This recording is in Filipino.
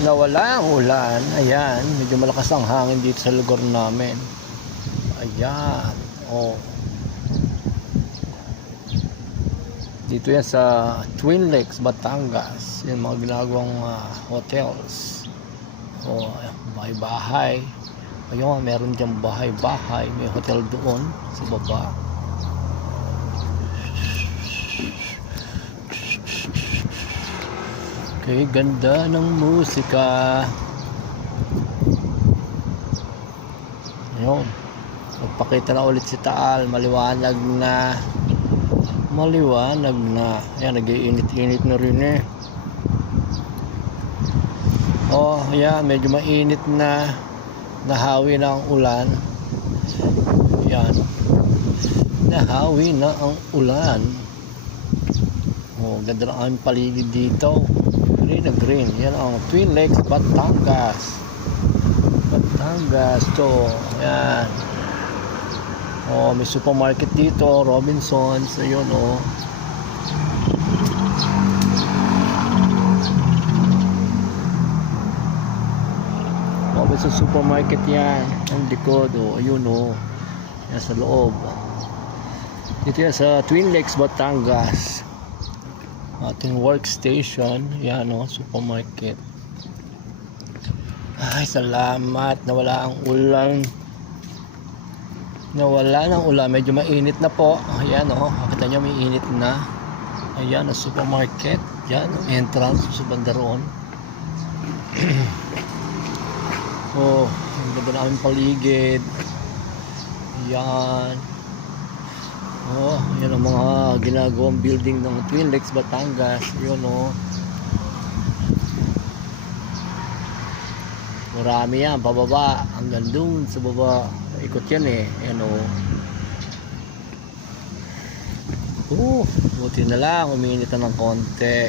Nawala ang ulan. Ayan, medyo malakas ang hangin dito sa lugar namin. Ayan, oh. Dito yan sa Twin Lakes, Batangas. Yan mga ginagawang hotels. Oh, bahay-bahay. Ayun, meron dyan bahay-bahay. May hotel doon sa baba. Okay, ganda ng musika. Ayun. Magpakita na ulit si Taal. Maliwanag na. Maliwanag na. Ayan, nag-iinit-init na rin eh. Oh, ayan, medyo mainit na. Nahawi na ang ulan. Ayan. Nahawi na ang ulan. Oh, ganda na ang paligid dito. Green na green. Yan ang Twin Lakes, Batangas. Batangas to. Ayan. Oh, may supermarket dito, Robinsons. Ayun, oh. Robinsons supermarket yan. Ang likod, oh. Ayun, oh. Yan sa loob. Dito yan sa Twin Lakes, Batangas. Ating workstation. Yan, oh. Supermarket. Ay, salamat. Nawala ang ulan. Nawala ng ulan, medyo mainit na po. Ayan, oh, makita nyo may init na. Ayan ang supermarket. Yan ang entrance sa bandaron. Oh, ang ganda na aming paligid. Ayan. Oh, yan ang mga ginagawang building ng Twin Lakes, Batangas. Yun, oh. Marami yan, pababa. Hanggang doon sa baba. Ikot yan eh. Ayan, oh. Buti na lang. Uminit na ng konti.